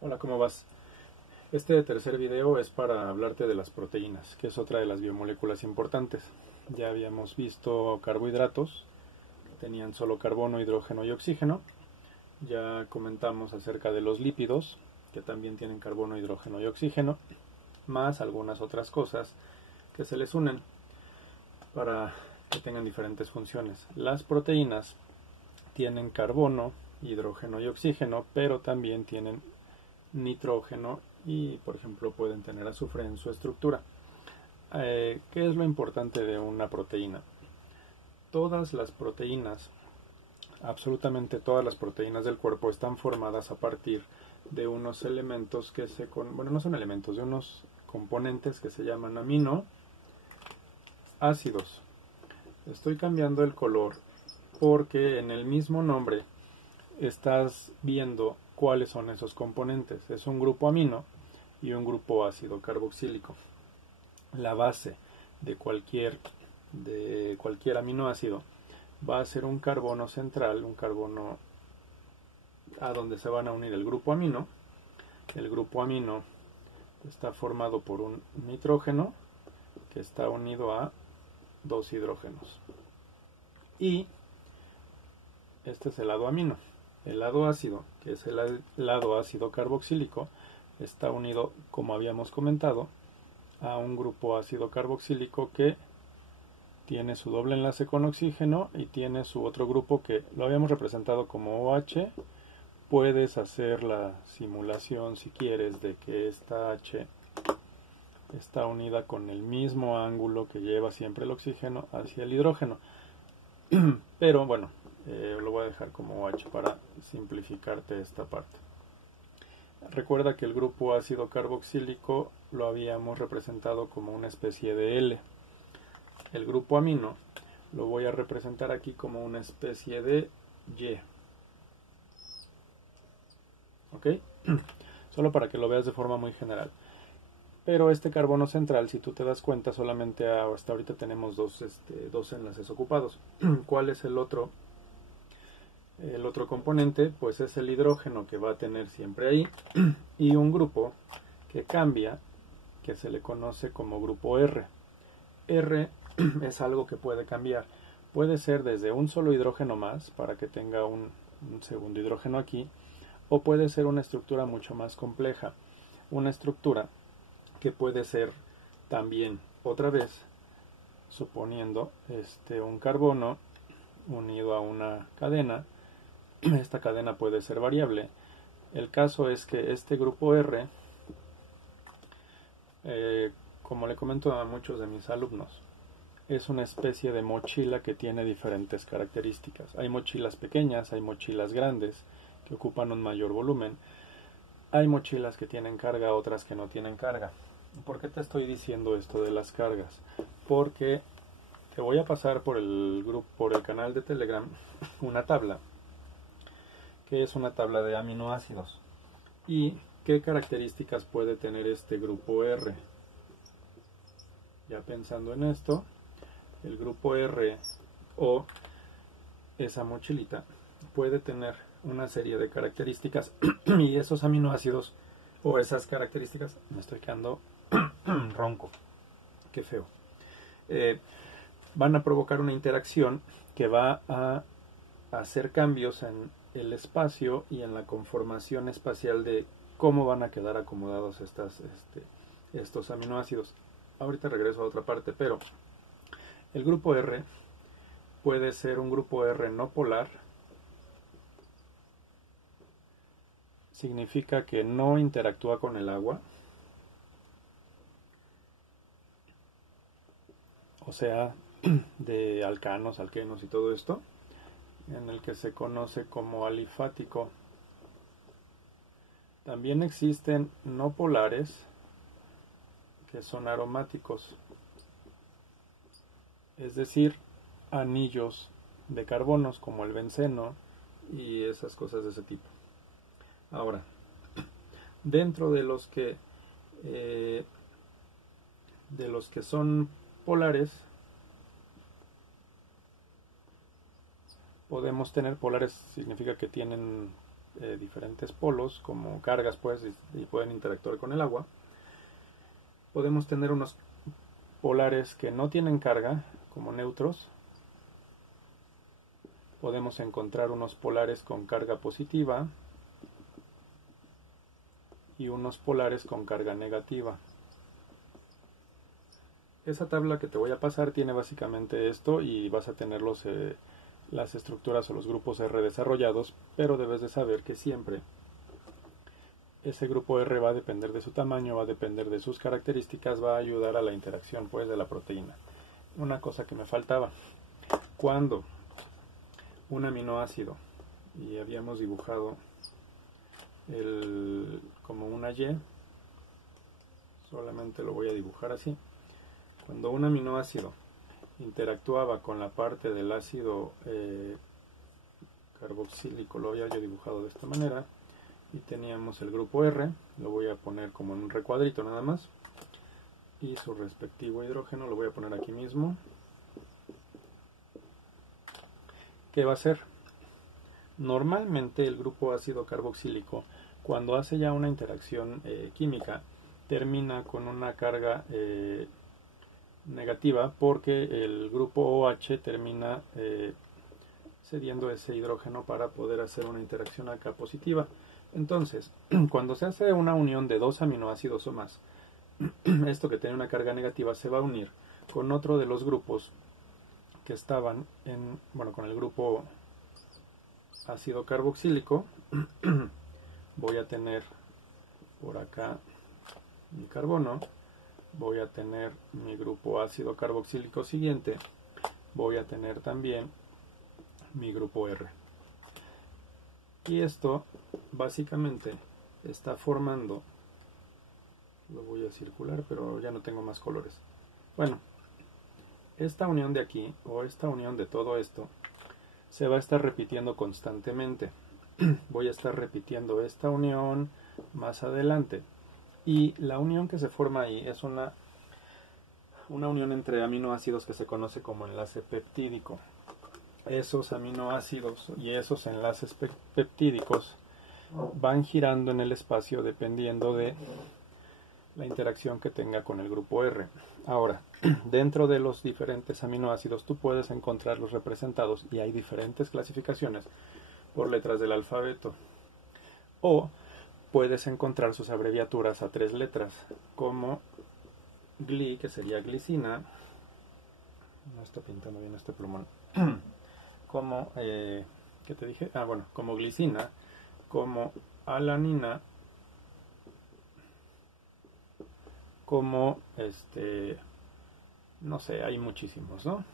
Hola, ¿cómo vas? Este tercer video es para hablarte de las proteínas, que es otra de las biomoléculas importantes. Ya habíamos visto carbohidratos, que tenían solo carbono, hidrógeno y oxígeno. Ya comentamos acerca de los lípidos, que también tienen carbono, hidrógeno y oxígeno, más algunas otras cosas que se les unen para que tengan diferentes funciones. Las proteínas tienen carbono, hidrógeno y oxígeno, pero también tienen nitrógeno y, por ejemplo, pueden tener azufre en su estructura. ¿Qué es lo importante de una proteína? Todas las proteínas, absolutamente todas las proteínas del cuerpo están formadas a partir de unos elementos que bueno, no son elementos, de unos componentes que se llaman aminoácidos. Estoy cambiando el color porque en el mismo nombre estás viendo cuáles son esos componentes. Es un grupo amino y un grupo ácido carboxílico. La base de cualquier aminoácido va a ser un carbono central, un carbono a donde se van a unir el grupo amino. El grupo amino está formado por un nitrógeno que está unido a dos hidrógenos. Y este es el lado amino. El lado ácido, que es el lado ácido carboxílico, está unido, como habíamos comentado, a un grupo ácido carboxílico que tiene su doble enlace con oxígeno y tiene su otro grupo que lo habíamos representado como OH. Puedes hacer la simulación, si quieres, de que esta H está unida con el mismo ángulo que lleva siempre el oxígeno hacia el hidrógeno. Pero bueno, lo voy a dejar como OH para simplificarte esta parte. Recuerda que el grupo ácido carboxílico lo habíamos representado como una especie de L. El grupo amino lo voy a representar aquí como una especie de Y. ¿Ok? Solo para que lo veas de forma muy general. Pero este carbono central, si tú te das cuenta, solamente hasta ahorita tenemos dos enlaces ocupados. ¿Cuál es el otro? El otro componente, pues es el hidrógeno que va a tener siempre ahí, y un grupo que cambia, que se le conoce como grupo R. R es algo que puede cambiar. Puede ser desde un solo hidrógeno más, para que tenga un segundo hidrógeno aquí, o puede ser una estructura mucho más compleja. Una estructura que puede ser también, otra vez, suponiendo un carbono unido a una cadena. Esta cadena puede ser variable. El caso es que este grupo R, como le comento a muchos de mis alumnos, es una especie de mochila que tiene diferentes características. Hay mochilas pequeñas, hay mochilas grandes que ocupan un mayor volumen. Hay mochilas que tienen carga, otras que no tienen carga. ¿Por qué te estoy diciendo esto de las cargas? Porque te voy a pasar por el canal de Telegram una tabla, que es una tabla de aminoácidos. ¿Y qué características puede tener este grupo R? Ya pensando en esto, el grupo R o esa mochilita puede tener una serie de características y esos aminoácidos o esas características, me estoy quedando ronco, qué feo, van a provocar una interacción que va a hacer cambios en el espacio y en la conformación espacial de cómo van a quedar acomodados estos aminoácidos. Ahorita regreso a otra parte, pero el grupo R puede ser un grupo R no polar. Significa que no interactúa con el agua, o sea, de alcanos, alquenos y todo esto, en el que se conoce como alifático. También existen no polares, que son aromáticos, es decir, anillos de carbonos como el benceno y esas cosas de ese tipo. Ahora, dentro de los que son polares, podemos tener polares, significa que tienen diferentes polos, como cargas pues, y pueden interactuar con el agua. Podemos tener unos polares que no tienen carga, como neutros. Podemos encontrar unos polares con carga positiva y unos polares con carga negativa. Esa tabla que te voy a pasar tiene básicamente esto y vas a tener las estructuras o los grupos R desarrollados, pero debes de saber que siempre ese grupo R va a depender de su tamaño, va a depender de sus características, va a ayudar a la interacción pues de la proteína. Una cosa que me faltaba, cuando un aminoácido, y habíamos dibujado como una Y, solamente lo voy a dibujar así. Cuando un aminoácido interactuaba con la parte del ácido carboxílico, lo había yo dibujado de esta manera, y teníamos el grupo R, lo voy a poner como en un recuadrito nada más, y su respectivo hidrógeno lo voy a poner aquí mismo. ¿Qué va a hacer? Normalmente el grupo ácido carboxílico, cuando hace ya una interacción química, termina con una carga negativa, porque el grupo OH termina cediendo ese hidrógeno para poder hacer una interacción acá positiva. Entonces, cuando se hace una unión de dos aminoácidos o más, esto que tiene una carga negativa se va a unir con otro de los grupos que estaban con el grupo ácido carboxílico. Voy a tener por acá mi carbono, voy a tener mi grupo ácido carboxílico siguiente, voy a tener también mi grupo R. Y esto básicamente está formando, lo voy a circular, pero ya no tengo más colores. Bueno, esta unión de aquí, o esta unión de todo esto, se va a estar repitiendo constantemente. Voy a estar repitiendo esta unión más adelante. Y la unión que se forma ahí es una unión entre aminoácidos que se conoce como enlace peptídico. Esos aminoácidos y esos enlaces peptídicos van girando en el espacio dependiendo de la interacción que tenga con el grupo R. Ahora, dentro de los diferentes aminoácidos tú puedes encontrarlos representados, y hay diferentes clasificaciones por letras del alfabeto, o puedes encontrar sus abreviaturas a 3 letras, como GLI, que sería glicina, no está pintando bien este plumón, como, ¿qué te dije? Como glicina, como alanina, como no sé, hay muchísimos, ¿no?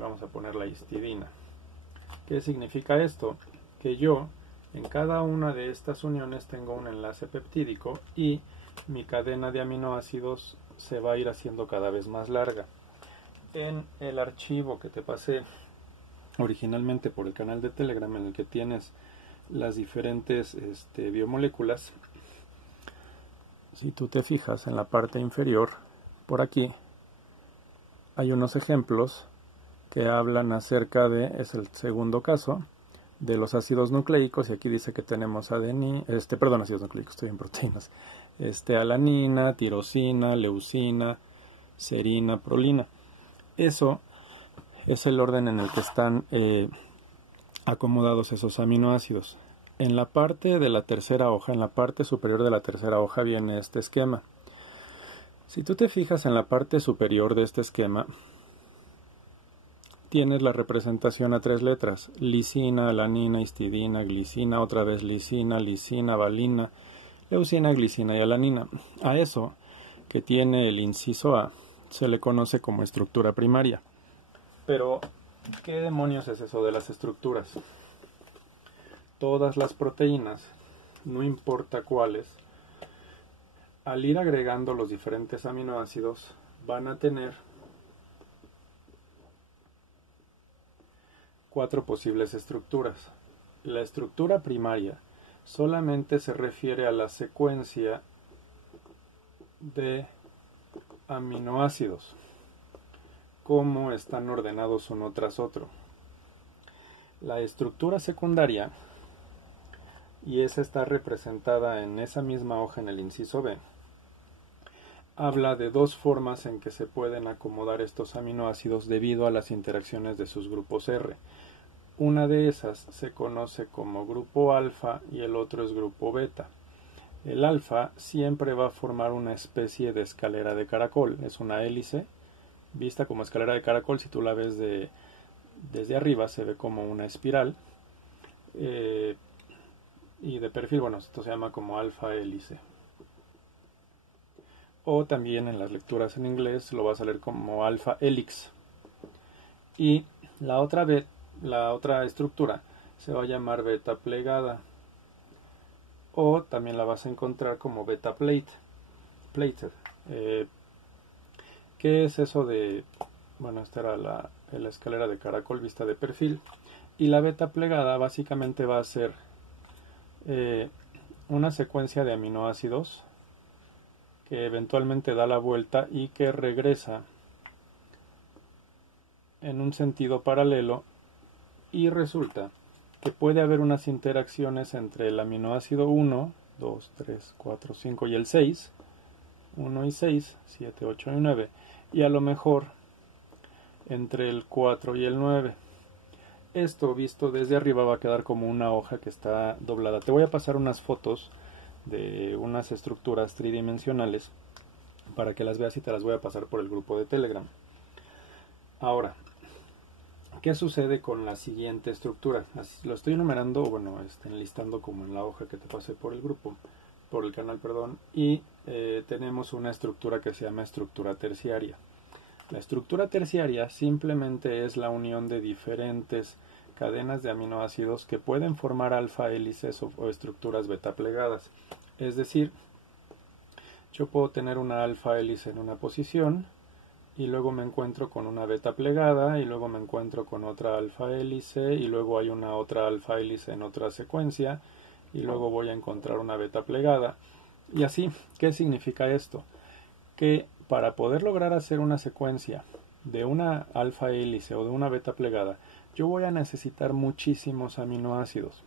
Vamos a poner la histidina. ¿Qué significa esto? Que yo en cada una de estas uniones tengo un enlace peptídico y mi cadena de aminoácidos se va a ir haciendo cada vez más larga. En el archivo que te pasé originalmente por el canal de Telegram, en el que tienes las diferentes biomoléculas, si tú te fijas en la parte inferior, por aquí, hay unos ejemplos que hablan acerca es el segundo caso, de los ácidos nucleicos, y aquí dice que tenemos ácidos nucleicos, estoy en proteínas, alanina, tirosina, leucina, serina, prolina. Eso es el orden en el que están acomodados esos aminoácidos. En la parte de la tercera hoja, en la parte superior de la tercera hoja, viene este esquema. Si tú te fijas en la parte superior de este esquema, tienes la representación a 3 letras: lisina, alanina, histidina, glicina, otra vez lisina, lisina, valina, leucina, glicina y alanina. A eso, que tiene el inciso A, se le conoce como estructura primaria. Pero, ¿qué demonios es eso de las estructuras? Todas las proteínas, no importa cuáles, al ir agregando los diferentes aminoácidos, van a tener 4 posibles estructuras. La estructura primaria solamente se refiere a la secuencia de aminoácidos, cómo están ordenados uno tras otro. La estructura secundaria y esa está representada en esa misma hoja en el inciso B, habla de dos formas en que se pueden acomodar estos aminoácidos debido a las interacciones de sus grupos R. Una de esas se conoce como grupo alfa y el otro es grupo beta. El alfa siempre va a formar una especie de escalera de caracol, es una hélice vista como escalera de caracol. Si tú la ves desde arriba se ve como una espiral, y de perfil, bueno, esto se llama como alfa hélice. O también en las lecturas en inglés lo vas a leer como alfa helix. Y la otra estructura se va a llamar beta plegada, o también la vas a encontrar como beta plated. ¿Qué es eso de...? Bueno, esta era la escalera de caracol vista de perfil, y la beta plegada básicamente va a ser una secuencia de aminoácidos que eventualmente da la vuelta y que regresa en un sentido paralelo, y resulta que puede haber unas interacciones entre el aminoácido 1, 2, 3, 4, 5 y el 6, 1 y 6, 7, 8 y 9, y a lo mejor entre el 4 y el 9. Esto visto desde arriba va a quedar como una hoja que está doblada. Te voy a pasar unas fotos de unas estructuras tridimensionales para que las veas y te las voy a pasar por el grupo de Telegram. Ahora, ¿qué sucede con la siguiente estructura? Así, lo estoy enumerando, bueno, enlistando como en la hoja que te pasé por el grupo, por el canal, perdón, y tenemos una estructura que se llama estructura terciaria. La estructura terciaria simplemente es la unión de diferentes cadenas de aminoácidos que pueden formar alfa hélices o estructuras beta plegadas. Es decir, yo puedo tener una alfa hélice en una posición y luego me encuentro con una beta plegada y luego me encuentro con otra alfa hélice y luego hay una otra alfa hélice en otra secuencia y luego voy a encontrar una beta plegada. Y así, ¿qué significa esto? Que para poder lograr hacer una secuencia de una alfa hélice o de una beta plegada, yo voy a necesitar muchísimos aminoácidos.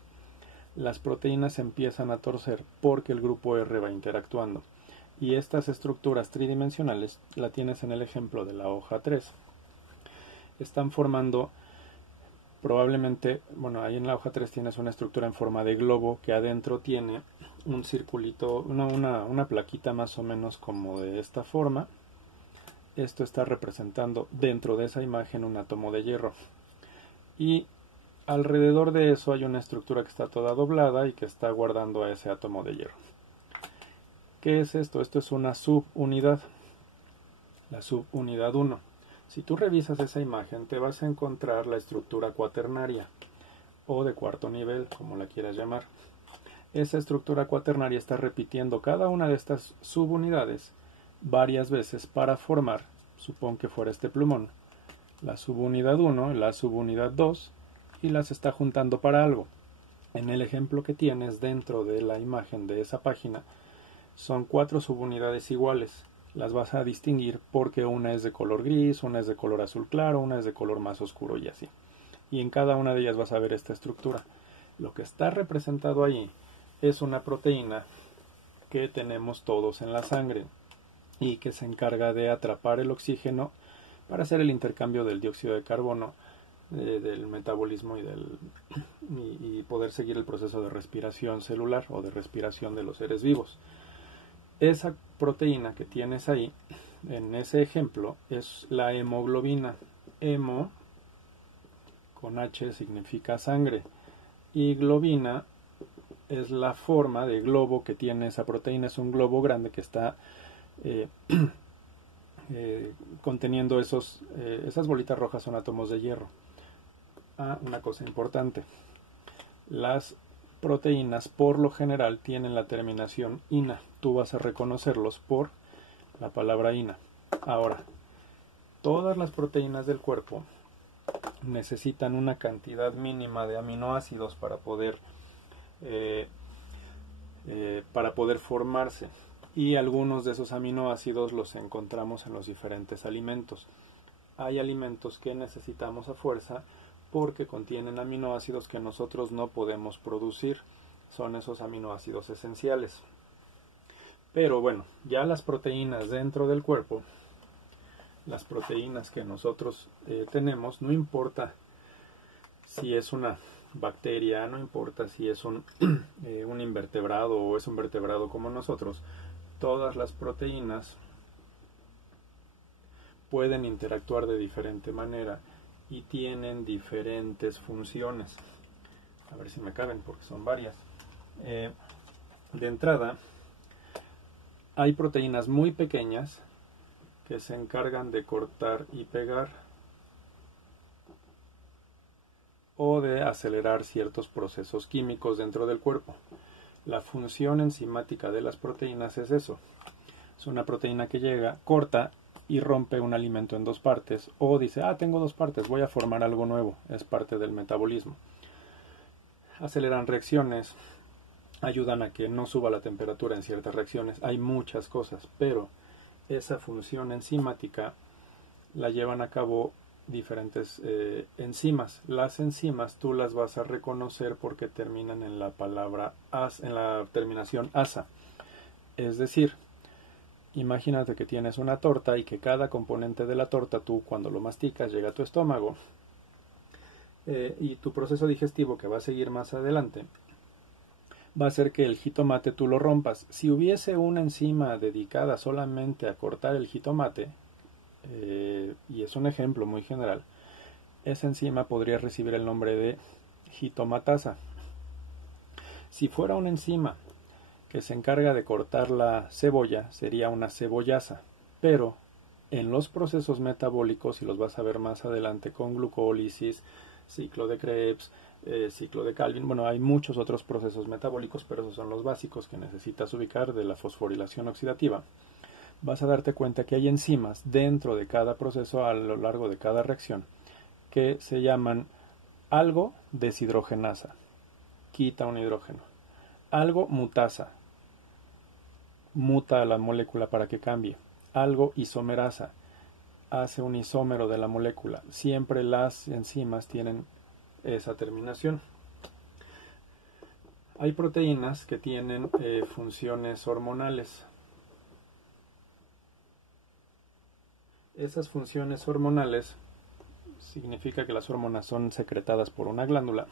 Las proteínas empiezan a torcer porque el grupo R va interactuando. Y estas estructuras tridimensionales, la tienes en el ejemplo de la hoja 3, están formando probablemente, bueno, ahí en la hoja 3 tienes una estructura en forma de globo que adentro tiene un circulito, una plaquita más o menos como de esta forma. Esto está representando dentro de esa imagen un átomo de hierro. Y alrededor de eso hay una estructura que está toda doblada y que está guardando a ese átomo de hierro. ¿Qué es esto? Esto es una subunidad, la subunidad 1. Si tú revisas esa imagen te vas a encontrar la estructura cuaternaria o de cuarto nivel, como la quieras llamar. Esa estructura cuaternaria está repitiendo cada una de estas subunidades varias veces para formar, supón que fuera este plumón, la subunidad 1, la subunidad 2, y las está juntando para algo. En el ejemplo que tienes dentro de la imagen de esa página, son 4 subunidades iguales. Las vas a distinguir porque una es de color gris, una es de color azul claro, una es de color más oscuro y así. Y en cada una de ellas vas a ver esta estructura. Lo que está representado ahí es una proteína que tenemos todos en la sangre y que se encarga de atrapar el oxígeno para hacer el intercambio del dióxido de carbono, del metabolismo y poder seguir el proceso de respiración celular o de respiración de los seres vivos. Esa proteína que tienes ahí, en ese ejemplo, es la hemoglobina. Hemo, con H, significa sangre. Y globina es la forma de globo que tiene esa proteína. Es un globo grande que está conteniendo esas bolitas rojas, son átomos de hierro. Una cosa importante. Las proteínas por lo general tienen la terminación ina. Tú vas a reconocerlos por la palabra ina. Ahora, todas las proteínas del cuerpo necesitan una cantidad mínima de aminoácidos para poder formarse, y algunos de esos aminoácidos los encontramos en los diferentes alimentos. Hay alimentos que necesitamos a fuerza porque contienen aminoácidos que nosotros no podemos producir. son esos aminoácidos esenciales. Pero bueno, ya las proteínas dentro del cuerpo, las proteínas que nosotros tenemos, no importa si es una bacteria, no importa si es un invertebrado o es un vertebrado como nosotros, todas las proteínas pueden interactuar de diferente manera y tienen diferentes funciones. A ver si me caben porque son varias. De entrada, hay proteínas muy pequeñas que se encargan de cortar y pegar o de acelerar ciertos procesos químicos dentro del cuerpo. La función enzimática de las proteínas es eso. Es una proteína que llega, corta y rompe un alimento en dos partes, o dice, tengo dos partes, voy a formar algo nuevo. Es parte del metabolismo. Aceleran reacciones, ayudan a que no suba la temperatura en ciertas reacciones. Hay muchas cosas, pero esa función enzimática la llevan a cabo diferentes enzimas. Las enzimas tú las vas a reconocer porque terminan en la palabra en la terminación asa. Es decir, imagínate que tienes una torta y que cada componente de la torta tú cuando lo masticas llega a tu estómago y tu proceso digestivo que va a seguir más adelante va a hacer que el jitomate tú lo rompas. Si hubiese una enzima dedicada solamente a cortar el jitomate, y es un ejemplo muy general, esa enzima podría recibir el nombre de jitomatasa. Si fuera una enzima que se encarga de cortar la cebolla, sería una cebollasa. Pero en los procesos metabólicos, y los vas a ver más adelante con glucólisis, ciclo de Krebs, ciclo de Calvin, bueno, hay muchos otros procesos metabólicos, pero esos son los básicos que necesitas ubicar de la fosforilación oxidativa. Vas a darte cuenta que hay enzimas dentro de cada proceso a lo largo de cada reacción que se llaman algo deshidrogenasa, quita un hidrógeno, algo mutasa, muta a la molécula para que cambie, algo isomerasa, hace un isómero de la molécula. Siempre las enzimas tienen esa terminación. Hay proteínas que tienen funciones hormonales. Esas funciones hormonales significa que las hormonas son secretadas por una glándula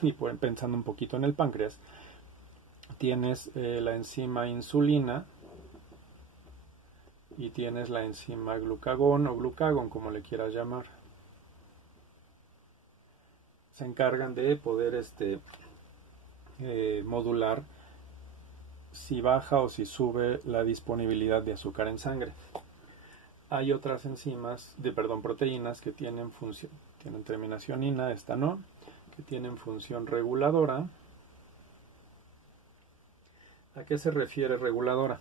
y pensando un poquito en el páncreas, tienes la enzima insulina y tienes la enzima glucagón o glucagón, como le quieras llamar. Se encargan de poder modular si baja o si sube la disponibilidad de azúcar en sangre. Hay otras proteínas que tienen terminación ina, esta no, que tienen función reguladora. ¿A qué se refiere reguladora?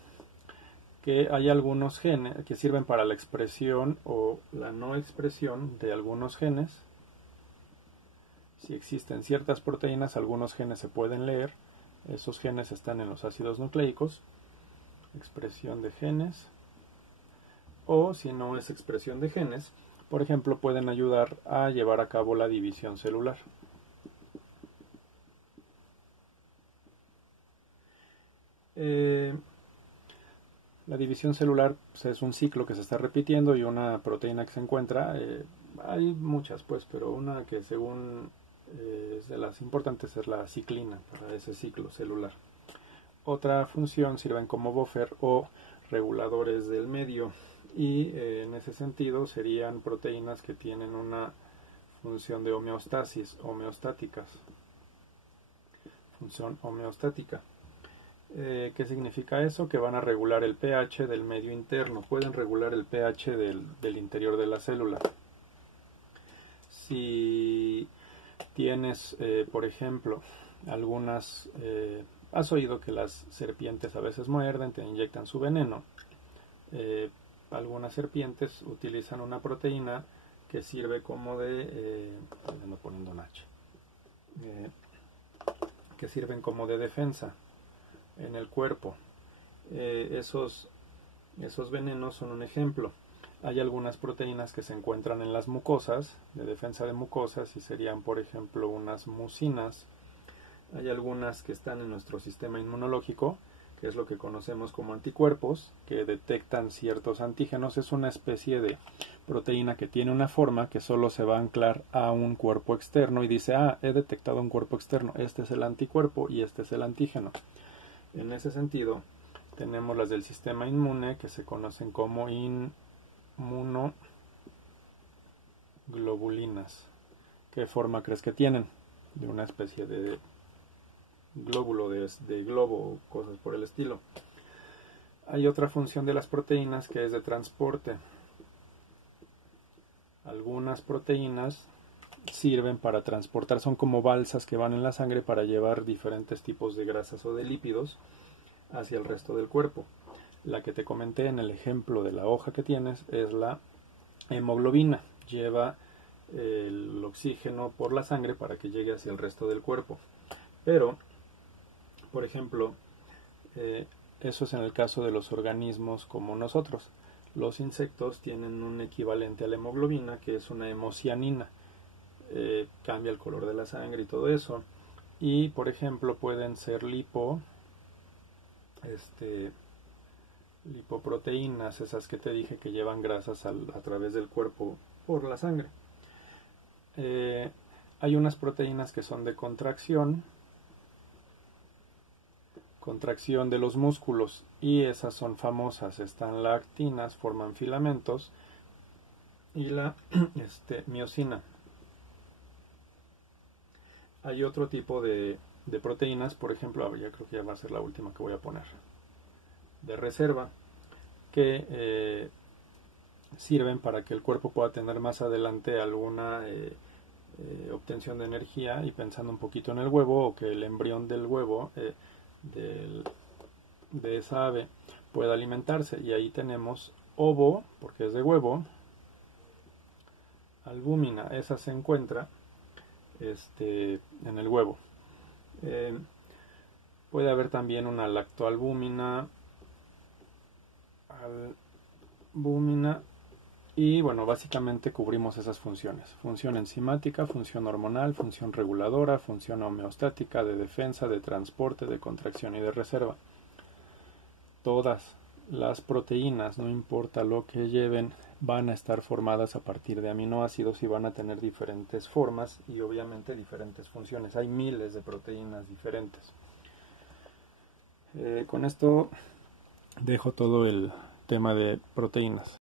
Que hay algunos genes que sirven para la expresión o la no expresión de algunos genes. Si existen ciertas proteínas, algunos genes se pueden leer. Esos genes están en los ácidos nucleicos. Expresión de genes. O si no es expresión de genes, por ejemplo, pueden ayudar a llevar a cabo la división celular. La división celular pues, es un ciclo que se está repitiendo y una proteína que se encuentra, hay muchas pues, pero una que según es de las importantes es la ciclina para ese ciclo celular. Otra función sirven como buffer o reguladores del medio y en ese sentido serían proteínas que tienen una función de homeostasis, homeostáticas. Función homeostática. ¿Qué significa eso? Que van a regular el pH del medio interno, pueden regular el pH del interior de la célula. Si tienes, por ejemplo, has oído que las serpientes a veces muerden, te inyectan su veneno. Algunas serpientes utilizan una proteína que sirve como que sirven como de defensa en el cuerpo. Esos venenos son un ejemplo. Hay algunas proteínas que se encuentran en las mucosas, de defensa de mucosas, y serían, por ejemplo, unas mucinas. Hay algunas que están en nuestro sistema inmunológico, que es lo que conocemos como anticuerpos, que detectan ciertos antígenos. Es una especie de proteína que tiene una forma que solo se va a anclar a un cuerpo externo y dice, he detectado un cuerpo externo, este es el anticuerpo y este es el antígeno. En ese sentido, tenemos las del sistema inmune, que se conocen como inmunoglobulinas. ¿Qué forma crees que tienen? De una especie de glóbulo, de globo o cosas por el estilo. Hay otra función de las proteínas que es de transporte. Algunas proteínas sirven para transportar, son como balsas que van en la sangre para llevar diferentes tipos de grasas o de lípidos hacia el resto del cuerpo. La que te comenté en el ejemplo de la hoja que tienes es la hemoglobina. Lleva el oxígeno por la sangre para que llegue hacia el resto del cuerpo. Pero, por ejemplo, eso es en el caso de los organismos como nosotros. Los insectos tienen un equivalente a la hemoglobina, que es una hemocianina. Cambia el color de la sangre y todo eso. Y, por ejemplo, pueden ser lipoproteínas, esas que te dije que llevan grasas a través del cuerpo por la sangre. Hay unas proteínas que son de contracción de los músculos, y esas son famosas. Están las actinas, forman filamentos, y la miosina. Hay otro tipo de proteínas, por ejemplo, ya creo que ya va a ser la última que voy a poner, de reserva, que sirven para que el cuerpo pueda tener más adelante alguna obtención de energía, y pensando un poquito en el huevo, o que el embrión del huevo de esa ave pueda alimentarse. Y ahí tenemos ovo, porque es de huevo, albúmina, esa se encuentra en el huevo. Puede haber también una lactoalbúmina, y bueno, básicamente cubrimos esas funciones: función enzimática, función hormonal, función reguladora, función homeostática, de defensa, de transporte, de contracción y de reserva. Todas las proteínas, no importa lo que lleven, van a estar formadas a partir de aminoácidos y van a tener diferentes formas y obviamente diferentes funciones. Hay miles de proteínas diferentes. Con esto dejo todo el tema de proteínas.